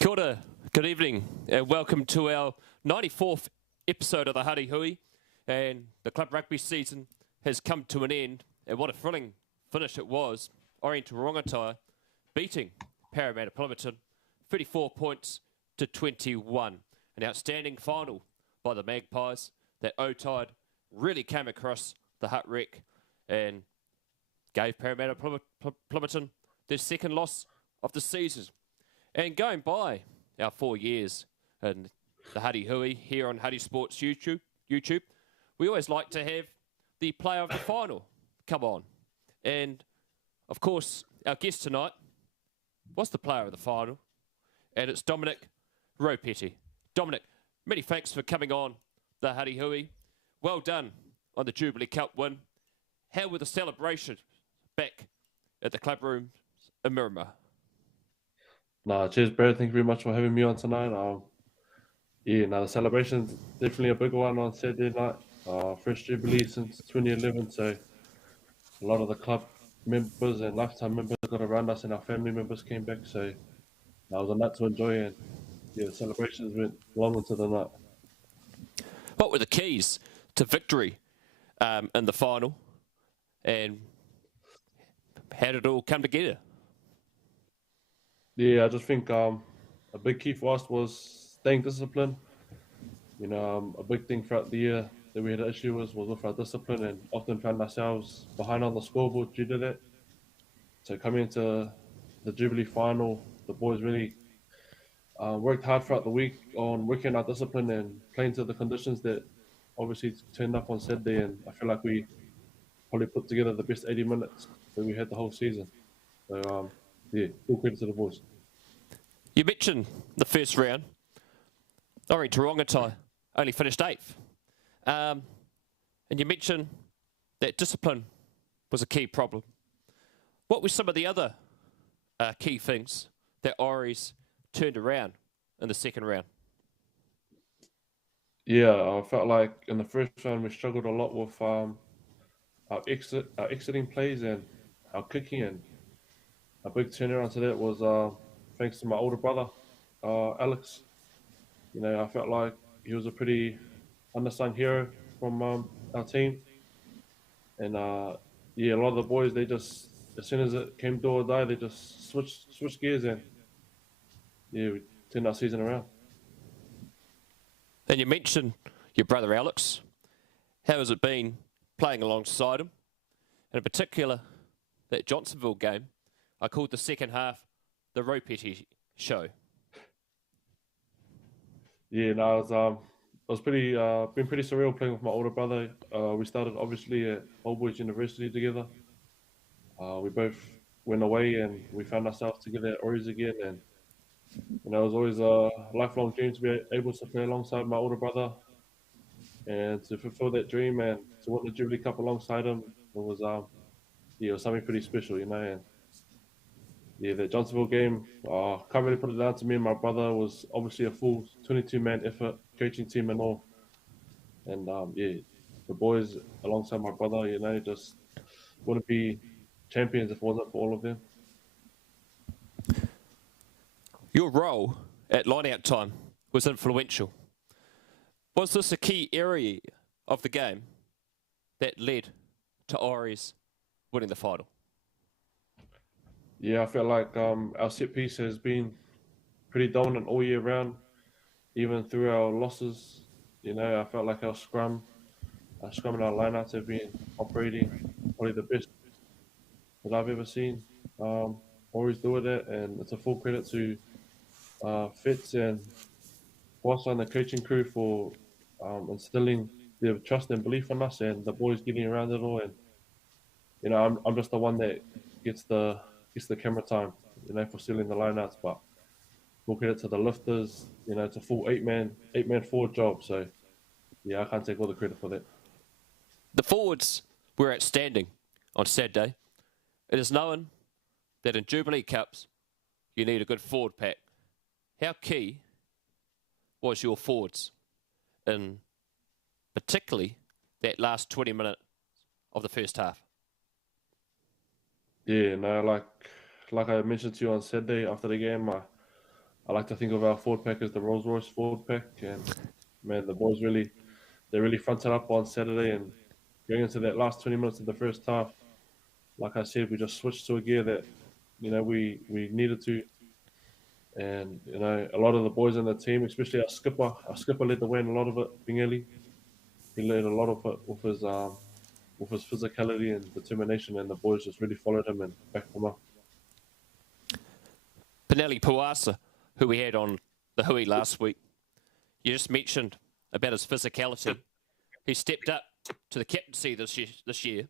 Kia ora, good evening, and welcome to our 94th episode of the Huddy Hui. And the club rugby season has come to an end, and what a thrilling finish it was. Oriental Rongotai beating Parramatta Plymouton 34 points to 21. An outstanding final by the Magpies. That O-Tide really came across the hut wreck and gave Parramatta Plymouton their second loss of the season. And going by our 4 years in the Huddy Hui here on Huddy Sports YouTube, we always like to have the player of the final come on. And, of course, our guest tonight was the player of the final, and it's Dominic Ropeti. Dominic, many thanks for coming on the Huddy Hui. Well done on the Jubilee Cup win. How were the celebrations back at the club rooms in Miramar? Cheers, Brad. Thank you very much for having me on tonight. The celebration's definitely a big one on Saturday night. First Jubilee since 2011, so a lot of the club members and lifetime members got around us, and our family members came back. So that was a night to enjoy, and the celebrations went long into the night. What were the keys to victory in the final, and how did it all come together? Yeah, I just think a big key for us was staying disciplined. A big thing throughout the year that we had an issue with our discipline, and often found ourselves behind on the scoreboard due to that. So coming into the Jubilee final, the boys really worked hard throughout the week on working our discipline and playing to the conditions that obviously turned up on Saturday. And I feel like we probably put together the best 80 minutes that we had the whole season. So, full credit to the boys. You mentioned the first round. Oriental Rongotai only finished 8th. And you mentioned that discipline was a key problem. What were some of the other key things that Ori's turned around in the second round? Yeah, I felt like in the first round we struggled a lot with our exiting plays and our kicking, and a big turnaround to that was thanks to my older brother, Alex. I felt like he was a pretty unsung hero from our team. And a lot of the boys, they just, as soon as it came do or die, they just switched gears, and we turned our season around. And you mentioned your brother Alex. How has it been playing alongside him? And in particular, that Johnsonville game, I called the second half the Ropeti show. Yeah, no, it was pretty been pretty surreal playing with my older brother. We started obviously at Old Boys University together. We both went away and we found ourselves together at Oris again, and it was always a lifelong dream to be able to play alongside my older brother and to fulfill that dream and to win the Jubilee Cup alongside him. It was something pretty special, and the Johnsonville game, can't really put it down to me and my brother. It was obviously a full 22-man effort, coaching team and all. And the boys alongside my brother, just wouldn't be champions if it wasn't for all of them. Your role at line-out time was influential. Was this a key area of the game that led to Ori's winning the final? Yeah, I feel like our set piece has been pretty dominant all year round, even through our losses. I felt like our scrum and our lineouts have been operating probably the best that I've ever seen. Always doing that, and it's a full credit to Fitz and Boss and the coaching crew for instilling their trust and belief in us, and the boys getting around it all. And I'm just the one that gets the camera time, for sealing the lineouts. But full credit to the lifters. It's a full eight man forward job. So I can't take all the credit for that. The forwards were outstanding on Saturday. It is known that in Jubilee Cups you need a good forward pack. How key was your forwards in particularly that last 20 minutes of the first half? Yeah, no, like I mentioned to you on Saturday after the game, I like to think of our forward pack as the Rolls Royce forward pack, and man, the boys really fronted up on Saturday, and going into that last 20 minutes of the first half, like I said, we just switched to a gear that we needed to, and a lot of the boys in the team, especially our skipper led the way in a lot of it. Pingeli, he led a lot of it with his physicality and determination, and the boys just really followed him and backed him up. Peneli Puasa, who we had on the Hui last week, you just mentioned about his physicality. He stepped up to the captaincy this year.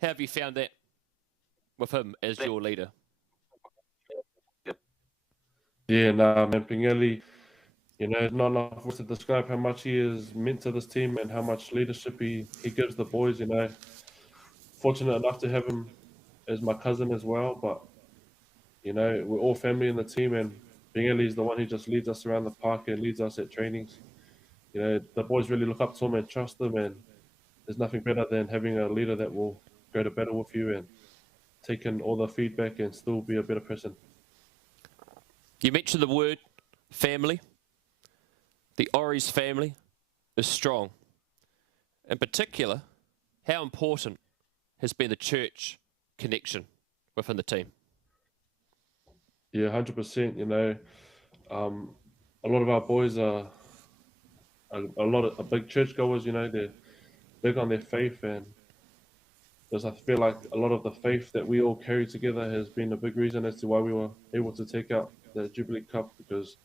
How have you found that with him as your leader? Yeah, man, Pingeli, not enough words to describe how much he is meant to this team and how much leadership he gives the boys. Fortunate enough to have him as my cousin as well, but we're all family in the team, and Pingeli is the one who just leads us around the park and leads us at trainings. The boys really look up to him and trust him, and there's nothing better than having a leader that will go to battle with you and take in all the feedback and still be a better person. You mentioned the word family. The Ori's family is strong. In particular, how important has been the church connection within the team? Yeah, 100%. A lot of our boys are big churchgoers. They're big on their faith, and I feel like a lot of the faith that we all carry together has been a big reason as to why we were able to take out the Jubilee Cup, because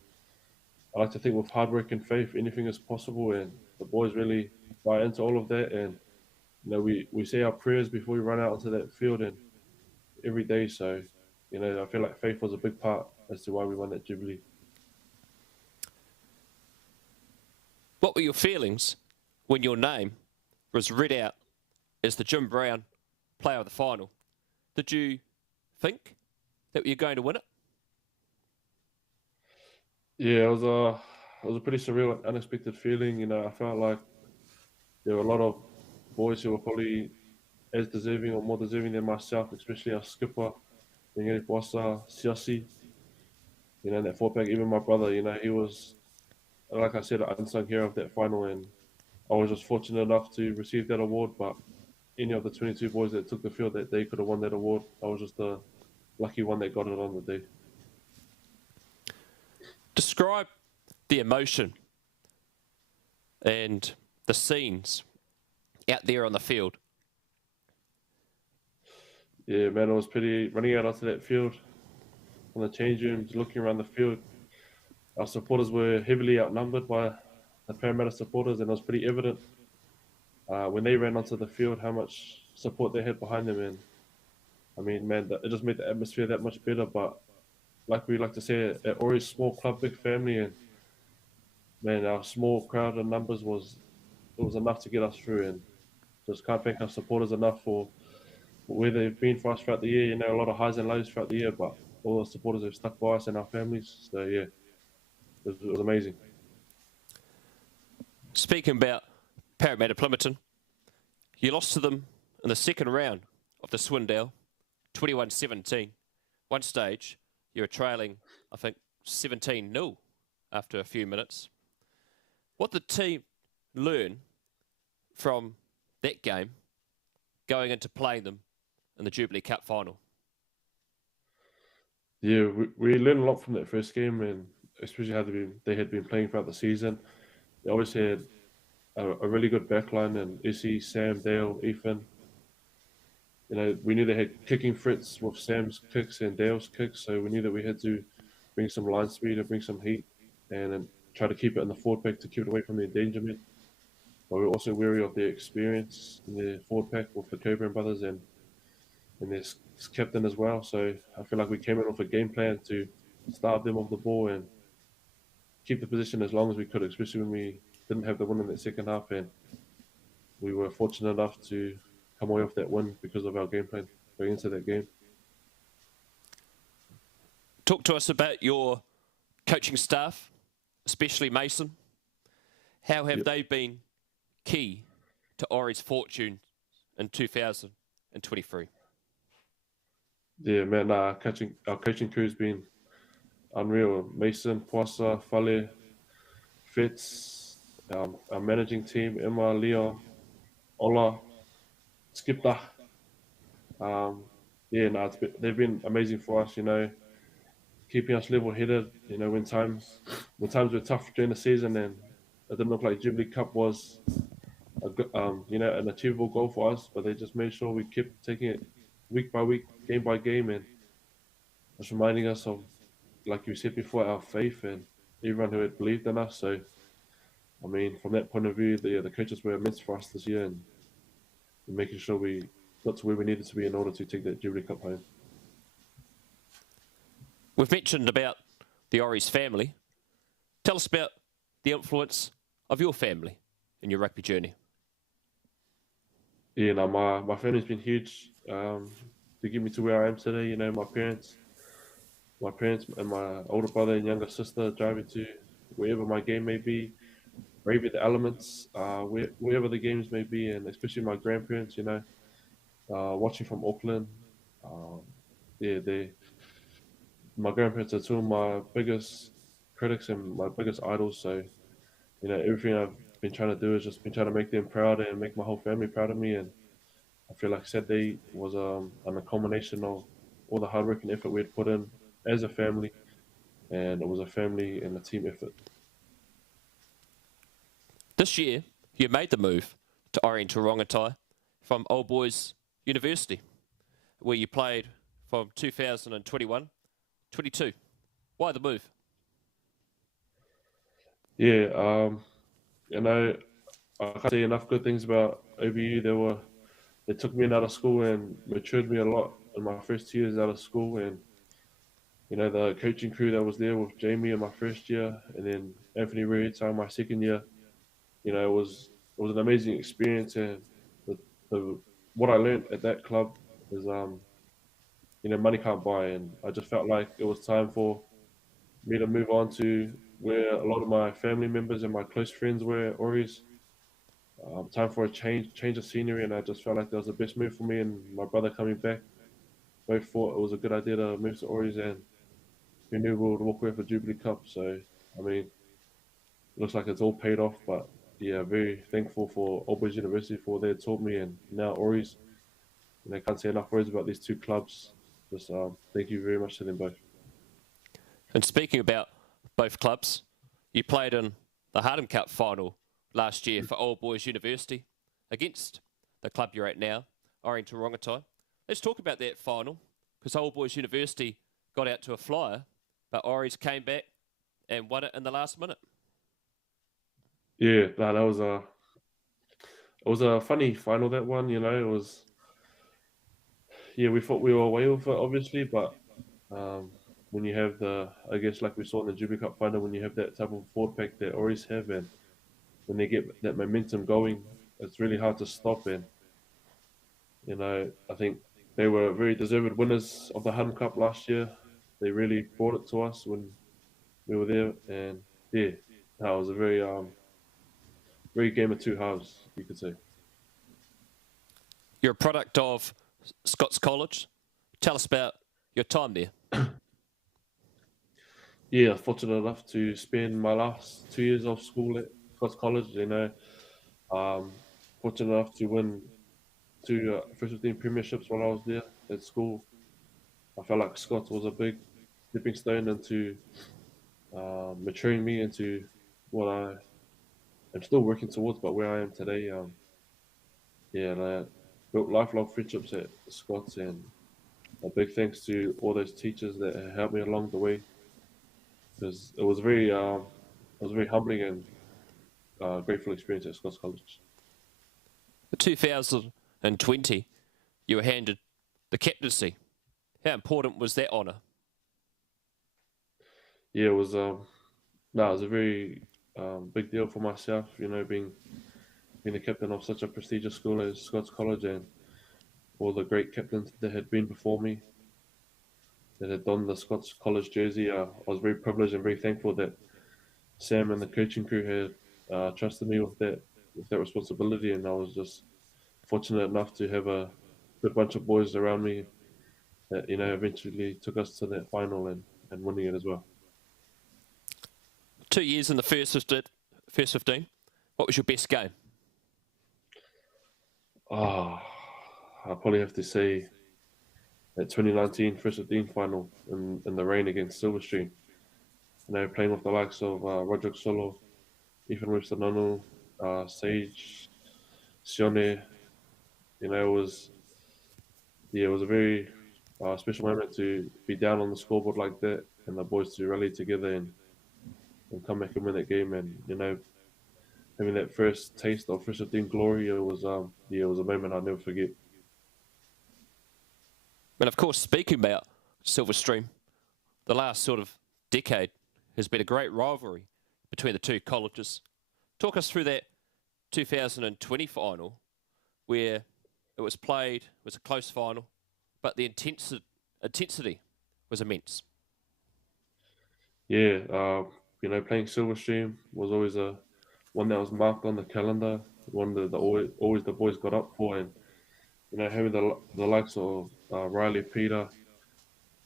I like to think with hard work and faith, anything is possible, and the boys really buy into all of that. And we say our prayers before we run out onto that field and every day. So I feel like faith was a big part as to why we won that Jubilee. What were your feelings when your name was read out as the Jim Brown player of the final? Did you think that you were going to win it? Yeah, it was a pretty surreal, unexpected feeling. I felt like there were a lot of boys who were probably as deserving or more deserving than myself, especially our skipper, Ngeri Bossa, Siasi, and that fullback. Even my brother, he was, like I said, an unsung hero of that final, and I was just fortunate enough to receive that award. But any of the 22 boys that took the field that day could have won that award. I was just the lucky one that got it on the day. Describe the emotion and the scenes out there on the field. Yeah, man, it was pretty, running out onto that field, on the change rooms, looking around the field. Our supporters were heavily outnumbered by the Parramatta supporters, and it was pretty evident when they ran onto the field how much support they had behind them. And I mean, man, it just made the atmosphere that much better. But like we like to say, at Ori's small club, big family, and man, our small crowd and numbers was enough to get us through. And just can't thank our supporters enough for where they've been for us throughout the year. A lot of highs and lows throughout the year, but all the supporters have stuck by us and our families. So yeah, it was amazing. Speaking about Parramatta Plimerton, you lost to them in the second round of the Swindale, 21-17. One stage, you were trailing, I think, 17-0 after a few minutes. What did the team learn from that game going into playing them in the Jubilee Cup final? Yeah, we learned a lot from that first game, and especially how they had been playing throughout the season. They obviously had a really good backline, and Issy, Sam, Dale, Ethan. We knew they had kicking threats with Sam's kicks and Dale's kicks, so we knew that we had to bring some line speed and bring some heat, and then try to keep it in the forward pack to keep it away from the endangerment. But we were also wary of their experience in the forward pack with the Coburn brothers and their captain as well. So I feel like we came in with a game plan to starve them off the ball and keep the position as long as we could, especially when we didn't have the win in that second half. And we were fortunate enough to come away with that win because of our game plan going into that game. Talk to us about your coaching staff, especially Mason. How have they been key to Ori's fortune in 2023? Yeah, man, our coaching crew's been unreal. Mason, Poisa, Fale, Fitz, our managing team, Emma, Leon, Ola, Skipper. Um, yeah, no, they've been amazing for us. Keeping us level-headed. When times were tough during the season, and it didn't look like Jubilee Cup was an achievable goal for us. But they just made sure we kept taking it week by week, game by game, and just reminding us of, like you said before, our faith and everyone who had believed in us. So, I mean, from that point of view, the coaches were immense for us this year, and making sure we got to where we needed to be in order to take that Jubilee Cup home. We've mentioned about the Ori's family. Tell us about the influence of your family in your rugby journey. Yeah, no, my family's been huge to get me to where I am today. My parents and my older brother and younger sister drive me to wherever my game may be, wherever the elements, wherever the games may be, and especially my grandparents. Watching from Auckland. Um, yeah, my grandparents are two of my biggest critics and my biggest idols. So everything I've been trying to do is just been trying to make them proud and make my whole family proud of me. And I feel like Saturday was a culmination of all the hard work and effort we had put in as a family, and it was a family and a team effort. This year, you made the move to Oriental Rongotai from Old Boys University, where you played from 2021-22. Why the move? Yeah, I can't say enough good things about OBU. They took me out of school and matured me a lot in my first 2 years out of school, and the coaching crew that was there with Jamie in my first year, and then Anthony Rugby my second year. It was an amazing experience, and the, the what I learned at that club is money can't buy, and I just felt like it was time for me to move on to where a lot of my family members and my close friends were always. Time for a change of scenery, and I just felt like that was the best move for me and my brother coming back. Both thought it was a good idea to move to Ori's, and we knew we would walk away for Jubilee Cup. So, I mean, it looks like it's all paid off. But yeah, very thankful for Old Boys University for what they had taught me, and now Ori's. And I can't say enough words about these two clubs. Just thank you very much to them both. And speaking about both clubs, you played in the Hardham Cup final last year for Old Boys University against the club you're at now, Oriental Rongotai. Let's talk about that final, because Old Boys University got out to a flyer, but Ori's came back and won it in the last minute. Yeah, no, it was a funny final, that one. It was. Yeah, we thought we were away with it, obviously, but um, when you have I guess like we saw in the Jubilee Cup final, when you have that type of forward pack that always have, and when they get that momentum going, it's really hard to stop. And I think they were very deserved winners of the Huddy Cup last year. They really brought it to us when we were there, and yeah, that was a very game of two halves, you could say. You're a product of Scots College. Tell us about your time there. Yeah, fortunate enough to spend my last 2 years of school at Scots College. Um, fortunate enough to win two first 15 premierships while I was there at school. I felt like Scots was a big stepping stone into maturing me into what I am still working towards, but where I am today. Yeah, and I built lifelong friendships at Scots, and a big thanks to all those teachers that helped me along the way, because it was very humbling and grateful experience at Scots College. In 2020, you were handed the captaincy. How important was that honour? Yeah, it was no, it was a very big deal for myself. Being the captain of such a prestigious school as Scots College, and all the great captains that had been before me that had donned the Scots College jersey. I was very privileged and very thankful that Sam and the coaching crew had trusted me with that responsibility, and I was just fortunate enough to have a good bunch of boys around me that eventually took us to that final and winning it as well. 2 years in the first 15. What was your best game? Ah, I probably have to say that 2019 first 15 final in the rain against Silverstream. Playing with the likes of Roger Solo, Ethan Webster Nunu, Sage, Sione. It was a very special moment to be down on the scoreboard like that and the boys to rally together and come back and win that game. And having that first taste of first 15 glory, it was a moment I'll never forget. And of course, speaking about Silverstream, the last sort of decade has been a great rivalry between the two colleges. Talk us through that 2020 final where it was played, it was a close final, but the intensity was immense. Yeah, playing Silverstream was always one that was marked on the calendar, one that always the boys got up for, and having the likes of Riley, Peter,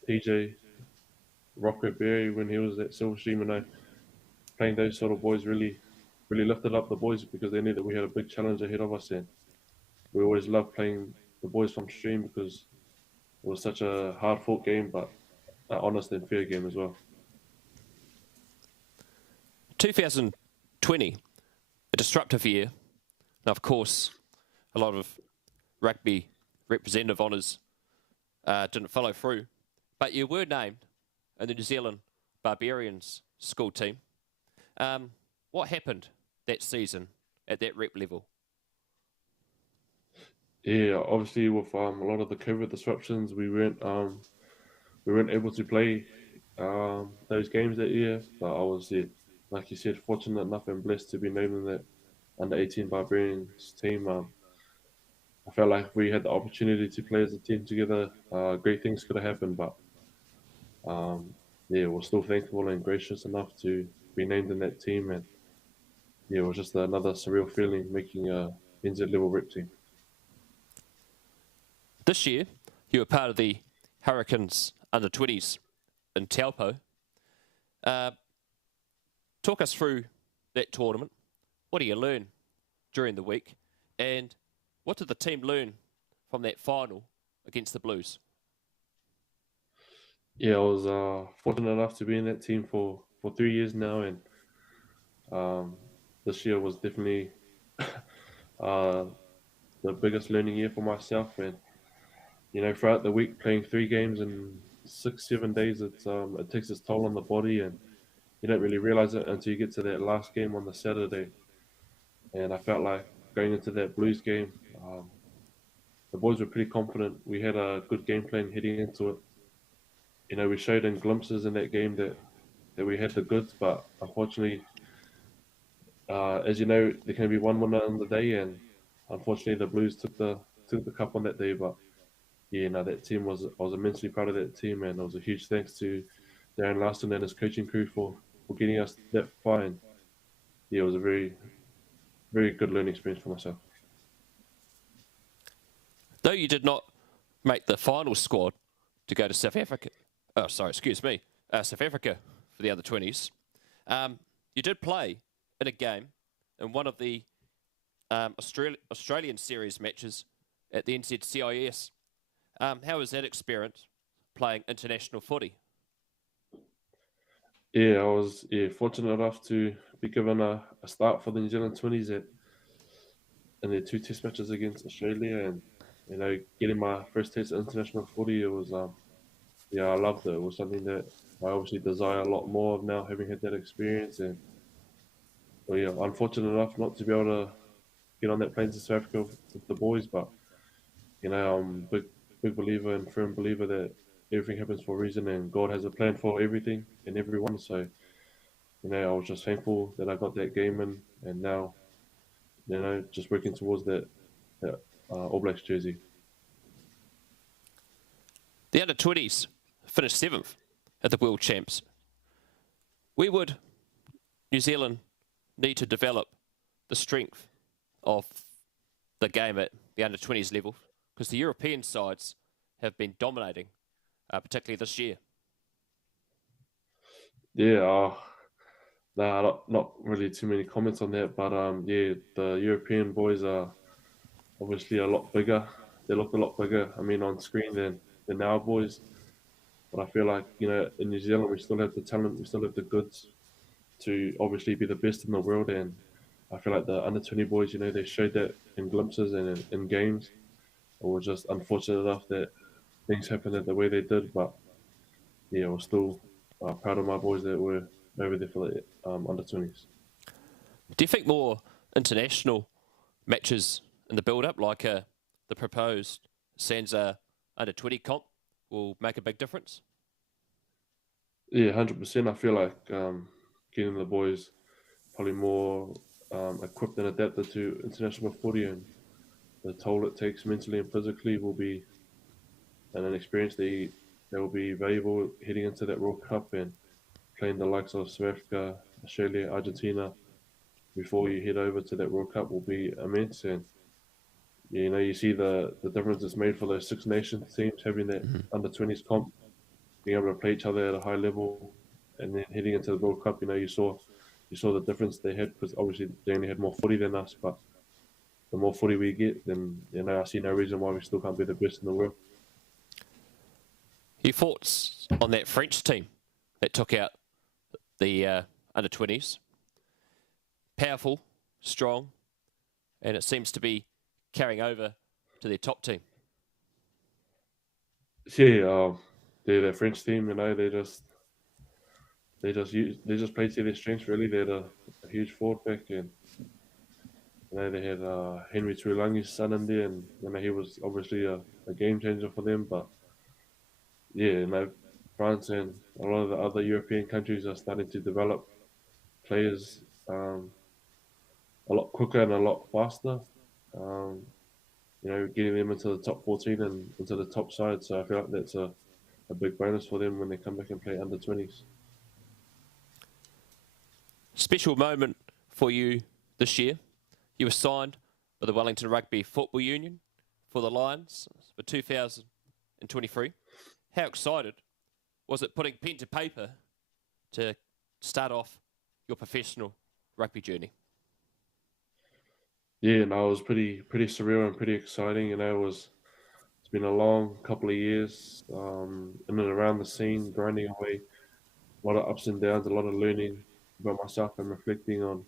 TJ, Rocco Berry when he was at Silverstream, playing those sort of boys really lifted up the boys because they knew that we had a big challenge ahead of us, and we always loved playing the boys from Stream because it was such a hard fought game, but an honest and fair game as well. 2020, a disruptive year. Now, of course, a lot of rugby representative honours didn't follow through, but you were named in the New Zealand Barbarians school team. What happened that season at that rep level? Yeah, obviously with a lot of the COVID disruptions, we weren't able to play those games that year. But I was, like you said, fortunate enough and blessed to be named in that under 18 Barbarians team. I felt like if we had the opportunity to play as a team together, great things could have happened. But we're still thankful and gracious enough to be named in that team. And it was just another surreal feeling making a NZ level rep team. This year, you were part of the Hurricanes under-20s in Taupo. Talk us through that tournament. What do you learn during the week? And what did the team learn from that final against the Blues? Yeah, I was fortunate enough to be in that team for 3 years now, and this year was definitely uh, the biggest learning year for myself. And throughout the week, playing 3 games in 6-7 days, it takes its toll on the body, and you don't really realize it until you get to that last game on the Saturday. And I felt like going into that Blues game, the boys were pretty confident. We had a good game plan heading into it. We showed in glimpses in that game that we had the goods, but unfortunately, as you know, there can be one winner on the day, and unfortunately, the Blues took the cup on that day. But that team I was immensely proud of that team, and it was a huge thanks to Darren Larson and his coaching crew for getting us that far. And it was a very, very good learning experience for myself. Though you did not make the final squad to go to South Africa, South Africa for the under 20s, you did play in a game in one of the Australian series matches at the NZCIS. How was that experience playing international footy? Yeah, I was fortunate enough to be given a start for the New Zealand 20s in their 2 test matches against Australia, and getting my first taste of international footy, it was I loved it. It was something that I obviously desire a lot more of now, having had that experience. And I'm fortunate enough not to be able to get on that plane to South Africa with the boys, but I'm a big believer and firm believer that everything happens for a reason, and God has a plan for everything and everyone. So I was just thankful that I got that game in, and now just working towards that All Blacks jersey. The under 20s finished 7th at the World Champs. Where would New Zealand need to develop the strength of the game at the under 20s level? Because the European sides have been dominating, particularly this year. Yeah, Nah, not really too many comments on that, but yeah, the European boys are obviously a lot bigger. They look a lot bigger. I mean, on screen than our boys. But I feel like in New Zealand we still have the talent, we still have the goods to obviously be the best in the world. And I feel like the under 20 boys, they showed that in glimpses and in games. It was just unfortunate enough that things happened the way they did. But yeah, I was still proud of my boys that were over there for the under 20s. Do you think more international matches in the build-up, like the proposed Sansa under-20 comp, will make a big difference? Yeah, 100%. I feel like getting the boys probably more equipped and adapted to international footy, and the toll it takes mentally and physically will be an experience they will be valuable heading into that World Cup and playing the likes of South Africa, Australia, Argentina before you head over to that World Cup will be immense. And you see the difference it's made for those Six Nations teams having that under 20s comp, being able to play each other at a high level, and then heading into the World Cup. You saw the difference they had because obviously they only had more footy than us, but the more footy we get, then I see no reason why we still can't be the best in the world. Your thoughts on that French team that took out the under-20s? Powerful, strong, and it seems to be carrying over to their top team. Yeah, they're the French team. They just play to their strengths. Really, they had a huge forward pack, and they had Henry Tuilangi's son in there, and he was obviously a game changer for them. But yeah, France and a lot of the other European countries are starting to develop players a lot quicker and a lot faster. Um, getting them into the top 14 and into the top side. So I feel like that's a big bonus for them when they come back and play under 20s. Special moment for you this year. You were signed by the Wellington Rugby Football Union for the Lions for 2023. How excited was it putting pen to paper to start off your professional rugby journey? Yeah, no, it was pretty surreal and pretty exciting. It's been a long couple of years in and around the scene, grinding away, a lot of ups and downs, a lot of learning about myself and reflecting on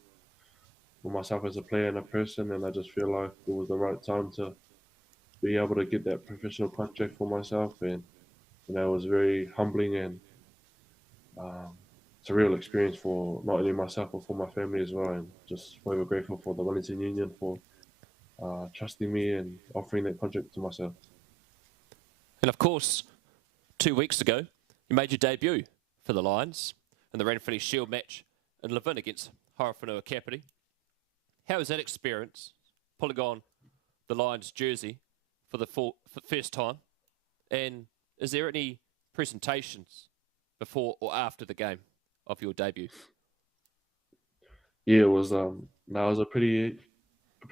myself as a player and a person. And I just feel like it was the right time to be able to get that professional contract for myself. And it was very humbling and um, it's a real experience for not only myself but for my family as well. And just forever grateful for the Wellington Union for trusting me and offering that contract to myself. And of course, 2 weeks ago, you made your debut for the Lions in the Ranfurly Shield match in Levin against Horowhenua Kapiti. How was that experience, pulling on the Lions jersey for the first time? And is there any presentations before or after the game of your debut? Yeah, it was that was a pretty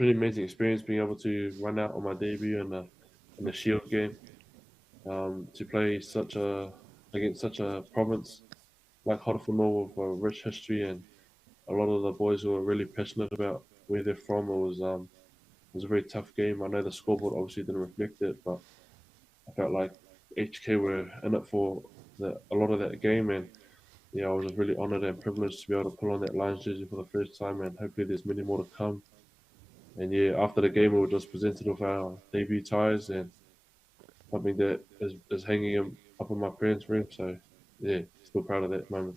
amazing experience being able to run out on my debut in the Shield game. To play against such a province like Horowhenua with a rich history and a lot of the boys who are really passionate about where they're from. It was a very tough game. I know the scoreboard obviously didn't reflect it, but I felt like HK were in it for a lot of that game, and yeah, I was just really honoured and privileged to be able to pull on that Lions jersey for the first time, and hopefully there's many more to come. And yeah, after the game, we were just presented with our debut ties and something that is hanging up in my parents' room. So yeah, still proud of that moment.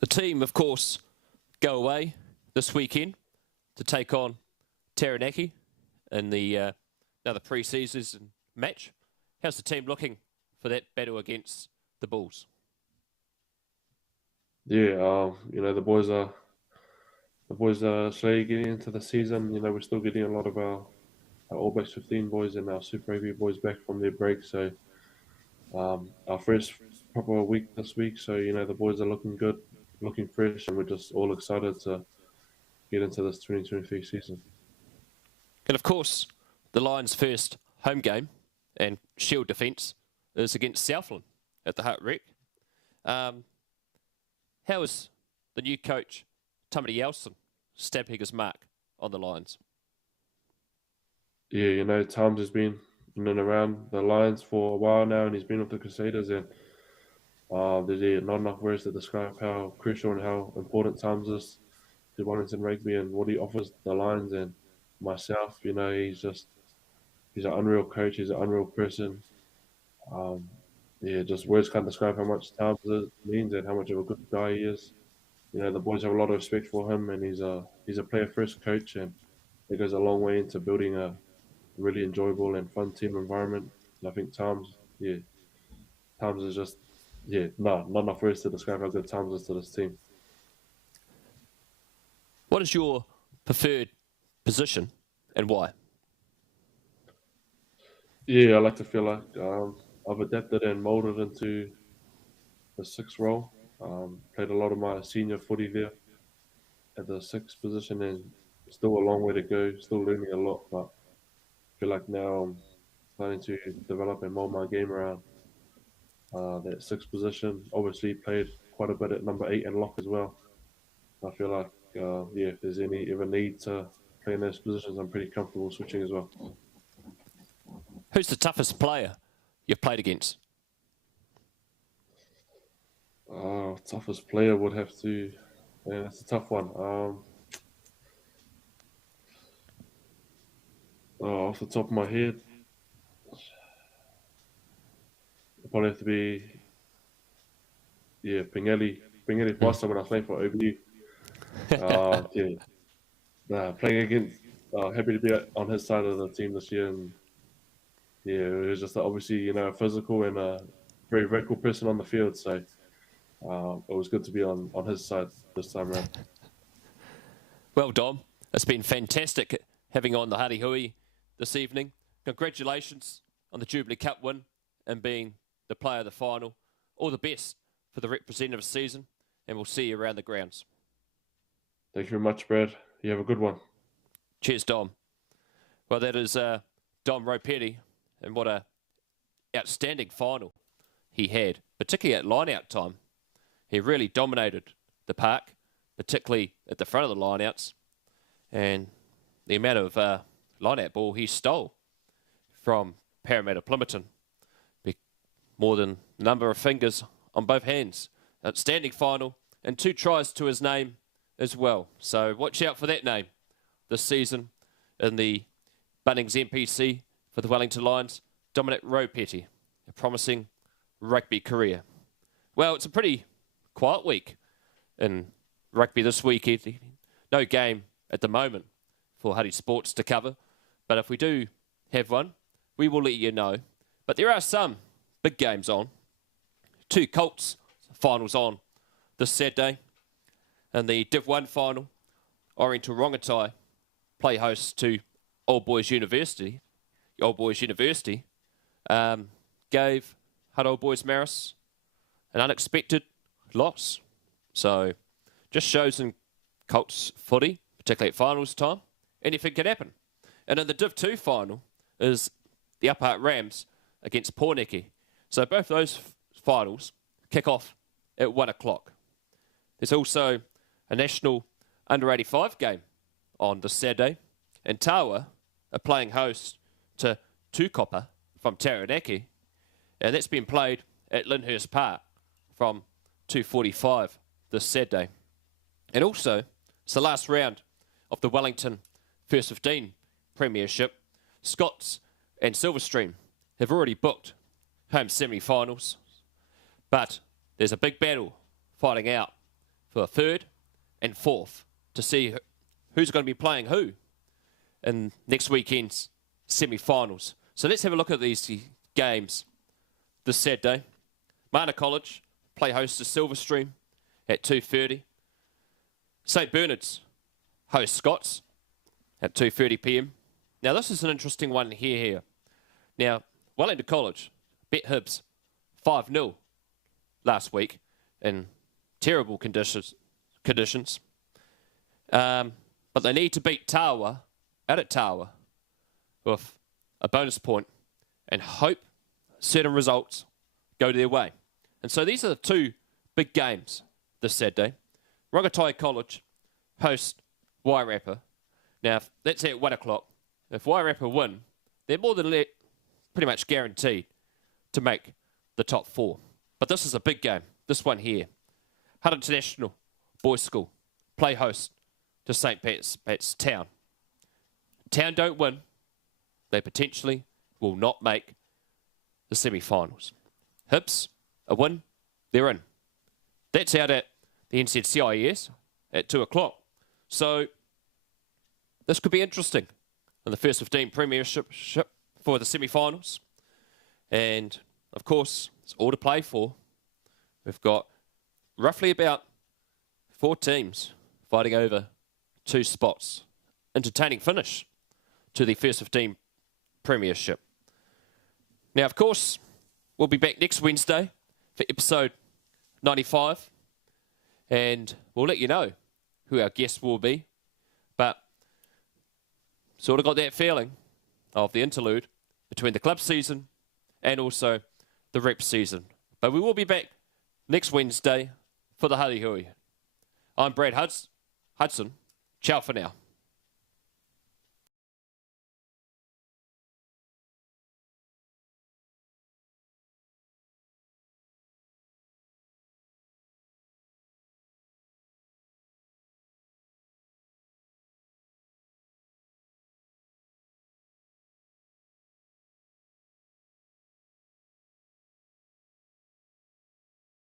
The team, of course, go away this weekend to take on Taranaki in the another pre-season match. How's the team looking for that battle against the Bulls? Yeah, the boys are slowly getting into the season. We're still getting a lot of our All Blacks 15 boys and our Super Rugby boys back from their break. So our first proper week this week. So the boys are looking good, looking fresh, and we're just all excited to get into this 2023 season. And of course, the Lions' first home game and Shield defence is against Southland at the Hart Rec. How is the new coach, Tamati Elson, stamping his mark on the Lions? Yeah, Tom's has been in and around the Lions for a while now, and he's been with the Crusaders, and there's not enough words to describe how crucial and how important Tom's is to Wellington Rugby and what he offers the Lions and myself. He's an unreal coach. He's an unreal person. Um, yeah, just words can't describe how much Tom's means and how much of a good guy he is. The boys have a lot of respect for him, and he's a player first coach, and it goes a long way into building a really enjoyable and fun team environment. And I think Tom's is just not enough words to describe how good Tom's is to this team. What is your preferred position and why? Yeah, I like to feel like I've adapted and molded into the sixth role. Played a lot of my senior footy there at the sixth position, and still a long way to go. Still learning a lot, but I feel like now I'm starting to develop and mold my game around that sixth position. Obviously, played quite a bit at number 8 and lock as well. I feel like if there's any ever need to play in those positions, I'm pretty comfortable switching as well. Who's the toughest player you've played against? Toughest player would have to. Yeah, that's a tough one. Off the top of my head, it'd probably have to be Pingeli Foster when I was playing for OBU. Playing against. Happy to be on his side of the team this year, and it was just obviously a physical and a very vocal person on the field. So it was good to be on his side this time around. Well, Dom, it's been fantastic having on the Huddy Hui this evening. Congratulations on the Jubilee Cup win and being the player of the final. All the best for the representative season, and we'll see you around the grounds. Thank you very much, Brad. You have a good one. Cheers, Dom. Well, that is Dom Ropeti, and what a outstanding final he had, particularly at line-out time. He really dominated the park, particularly at the front of the line-outs, and the amount of line-out ball he stole from Parramatta Plimerton, more than the number of fingers on both hands. Outstanding final, and 2 tries to his name as well. So watch out for that name this season in the Bunnings NPC for the Wellington Lions. Dominic Ropeti, a promising rugby career. Well, it's a pretty quiet week in rugby this weekend. No game at the moment for Huddy Sports to cover, but if we do have one, we will let you know. But there are some big games on. 2 Colts finals on this Saturday. And the Div 1 final, Oriental Rongotai play host to Old Boys University. The Old Boys University gave Huddy Old Boys Maris an unexpected loss. So just shows in Colts footy, particularly at finals time, anything can happen. And in the Div 2 final is the Upper Hutt Rams against Porniki. So both those finals kick off at 1 o'clock. There's also a national under-85 game on this Saturday, and Tawa are playing host to Tukapa from Taranaki, and that's been played at Lyndhurst Park from 2:45 this Saturday. And also, it's the last round of the Wellington First 15 Premiership. Scots and Silverstream have already booked home semi-finals, but there's a big battle fighting out for 3rd and 4th to see who's going to be playing who in next weekend's semi-finals. So let's have a look at these games this Saturday. Mana College play host to Silverstream at 2:30. St Bernard's host Scots at 2:30 p.m. Now this is an interesting one here. Now Wellington College bet Hibs 5-0 last week in terrible conditions. But they need to beat Tawa out at Tawa with a bonus point and hope certain results go their way. And so these are the 2 big games this Saturday. Rongotai College host Wairarapa. Now, that's at 1 o'clock. If Wairarapa win, they're more than pretty much guaranteed to make the top 4. But this is a big game, this one here. Hutt International Boys School play host to St. Pat's Town. Town don't win, they potentially will not make the semi-finals. Hips, a win, they're in. That's out at the NZCIS at 2 o'clock. So this could be interesting in the first 15 premiership for the semi-finals. And, of course, it's all to play for. We've got roughly about 4 teams fighting over 2 spots. Entertaining finish to the first 15 premiership. Now, of course, we'll be back next Wednesday for episode 95. And we'll let you know who our guest will be. But sort of got that feeling of the interlude between the club season and also the rep season. But we will be back next Wednesday for the Huddy Hui. I'm Brad Hudson. Ciao for now.